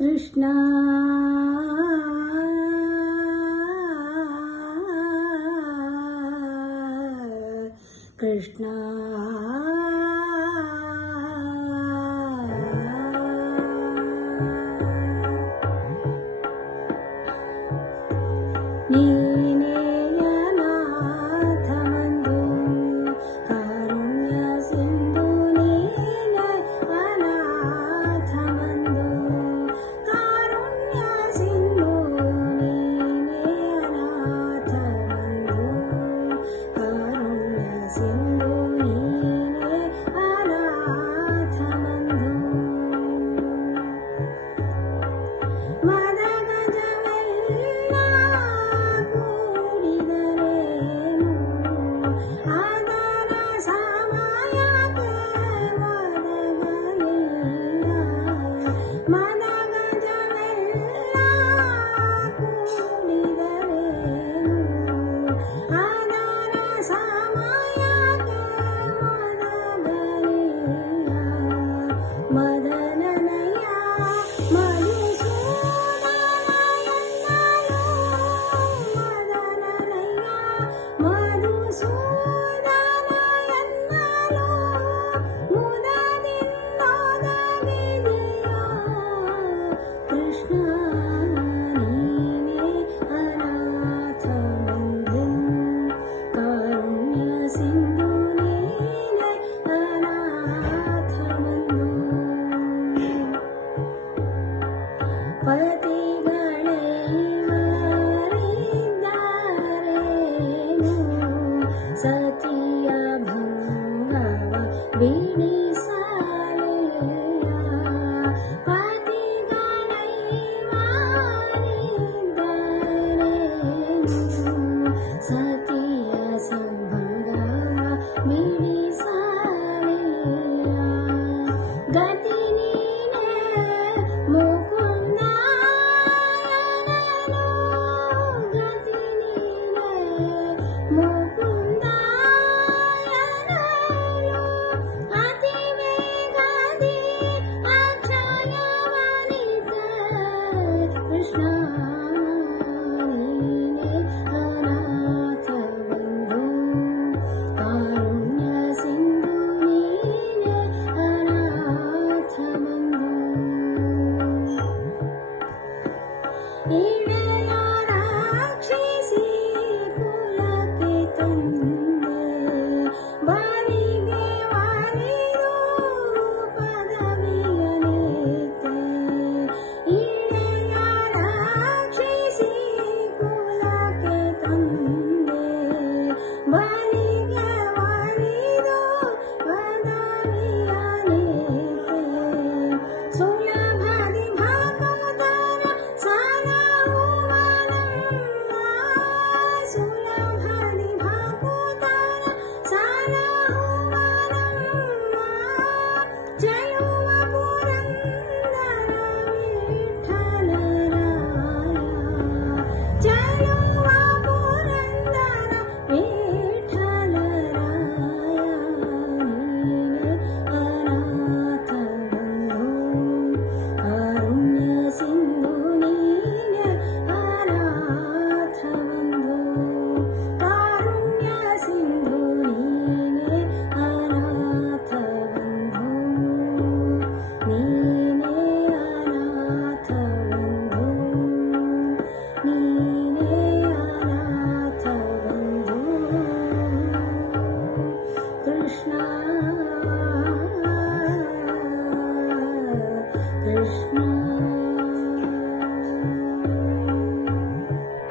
ಕೃಷ್ಣ ಕೃಷ್ಣ ನೀನೇ ಅನಾಥಮಂದು ಕಾರುಣ್ಯ ಸಿಂಧು ನೀನೇ ಅನಾಥಮಂದು ಕಾರುಣ್ಯ ಸಿಂಧು ನೀನೇ ಅನಾಥಮಂದು ಕಾರುಣ್ಯ ಸಿಂಧು ನೀನೇ ಅನಾಥಮಂದು ಮದಗಜವೆಲ್ಲ ಕೂಡಿದರೇನು ಅದರ ಸಮಯಕ್ಕೆ ಒದಗಲಿಲ್ಲ ಮದಗಜವೆಲ್ಲ ಕೂಡಿದರೇನು ಅದರ ಸಮಯಕ್ಕೆ ಒದಗಲಿಲ್ಲ ಮದನನಯ ಸತಿಯ ಭಂಗವ ಬಿಡಿಸಲಿಲ್ಲ ಪತಿಗಳೈವಾರಿದ್ದರೇನು ಸತಿಯ ಸಂಭಂಗವ ಬಿಡಿಸಲಿಲ್ಲ ಗತಿ ನೀನೇ ಮುಕುಂದ ಗತಿ ನೀನೇ ಮುಕುಂದ ಅತಿ ವೇಗದಿ ಅಕ್ಷಯವನಿತೆ ಕೃಷ್ಣ ನೀನೇ ಅನಾಥ ಬಂಧು ಕಾರುಣ್ಯ ಸಿಂಧು ನೀನೇ ಅನಾಥ ಬಂಧು ಇಳೆಯ ರಾಕ್ಷಸಿ ಕುಲಕ್ಕೆ ತಂದೆ ಬಾರಿಗೆ ವಾರಿದು ಪದವಿಯನೇತೆ ಇಳೆಯ ರಾಕ್ಷಸಿ ಕುಲಕ್ಕೆ ತಂದೆ ಬಾರಿಗೆ ವಾರಿದು ಪದವಿಯನೇತೆ ಸುಲಭದಿ ಭಾಗವತರ ಸಾರಹುವನಮ್ಮ ಸುಲಭದಿ ಭಾಗವತರ ಸಾರಹುವನಮ್ಮ ಜಯುವ ಪುರಂದರ ವಿಠಲರಾಯ ಜಯುವ ಪುರಂದರ ವಿಠಲರಾಯ ನೀನೇ ಅನಾಥ ಬಂಧು ಕಾರುಣ್ಯ ಸಿಂಧು ನೀನೇ ಅನಾಥ ಬಂಧು ಕಾರುಣ್ಯ ಸಿಂಧು ನೀನೇ ಅನಾಥ ಬಂಧು ನೀನೇ ಅನಾಥ ಬಂಧು ನೀನೇ ಅನಾಥ ಬಂಧು ಕೃಷ್ಣ ಕೃಷ್ಣ